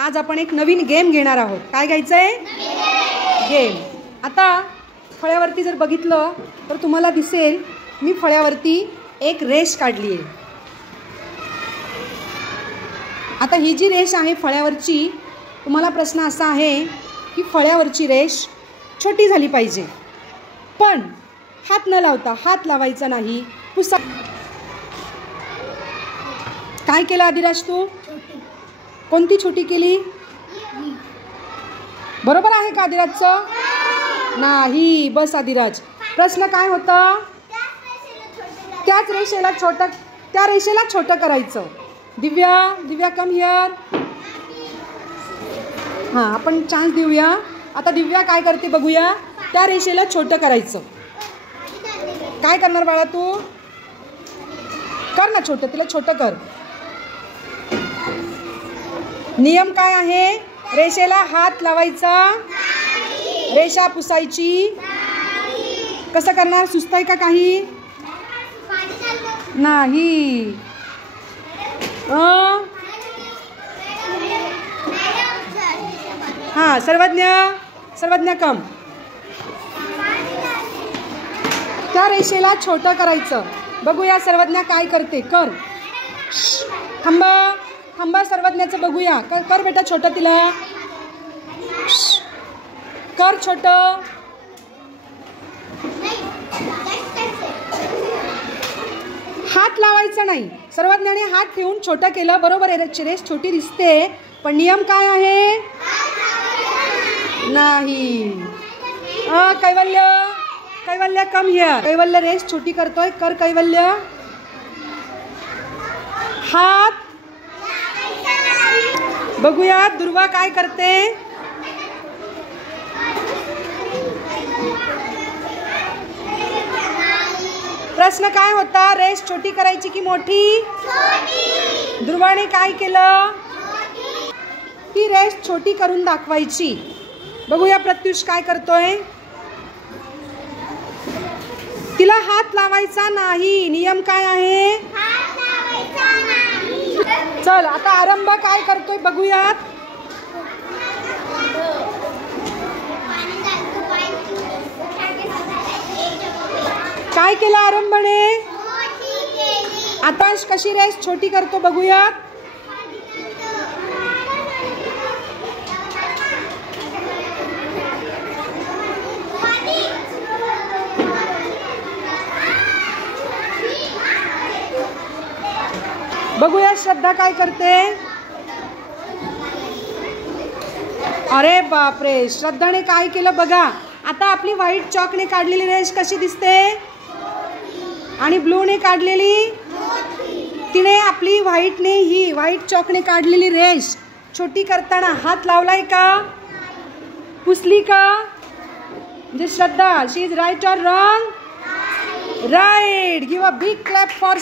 आज आपण एक नवीन गेम घेणार आहोत. काय घ्यायचंय? गेम. आता फळ्यावरती जर बघितलं तर तुम्हाला दिसेल मी फळ्यावरती एक रेष काढली आहे. आता ही जी रेष आहे फळ्यावरची, तुम्हाला प्रश्न असा आहे की फळ्यावरची रेष छोटी झाली पाहिजे, पण हात न लावता, हात लावायचा नाही, पुसा. काय केलं आदिराज तू? कोणती छोटी केली? बरोबर आहे का आदिराजचं? नाही. बस आदिराज. प्रश्न काय होता? त्याच रेषेला छोटं, त्या रेषेला छोटं करायचं. दिव्या कम हिअर. हां, आपण चान्स देऊया. आता दिव्या काय करते बघूया. त्या रेषेला छोटं करायचं. काय करणार बाळा तू? कर ना छोटं, तिला छोटं कर. नियम काय आहे? रेषेला हात लावायचा, रेषा पुसायची. कसं करणार? सुचतंय का काही? नाही. हां, सर्वज्ञ कम. त्या रेषेला छोटं करायचं. बघूया सर्वज्ञ काय करते. कर. थांबा सर्वज्ञाचं बघूया. कर बेटा छोटं, तिला कर छोटं. हात लावायचा नाही. सर्वज्ञाने हात ठेवून छोटं केलं. बरोबर आहे, रेष छोटी दिसते, पण नियम काय आहे? नाही. कैवल्य कम हिअर. कैवल्य रेष छोटी करतोय. कर कैवल्य. हात बघूया दुर्वा काय करते. प्रश्न काय होता? रेष छोटी करायची की मोठी? दुर्वाने काय केलं? ती रेष छोटी करून दाखवायची. बघूया प्रत्युष काय करतोय. तिला हात लावायचा नाही. नियम काय आहे? चल आता आरंभ काय करतोय बघूयात. काय केलं आरंभने? आता कशी रेष छोटी करतो बघूयात. बघूया श्रद्धा काय करते. अरे बापरे, श्रद्धाने काय केलं बघा. आता आपली व्हाईट चॉकने काढलेली रेष कशी दिसते आणि ब्लूने काढलेली. तिने आपली ही व्हाईट चॉकने काढलेली रेष छोटी करताना हात लावलाय का? पुसली का? म्हणजे Shraddha, she is right or wrong? Right. Give a big clap for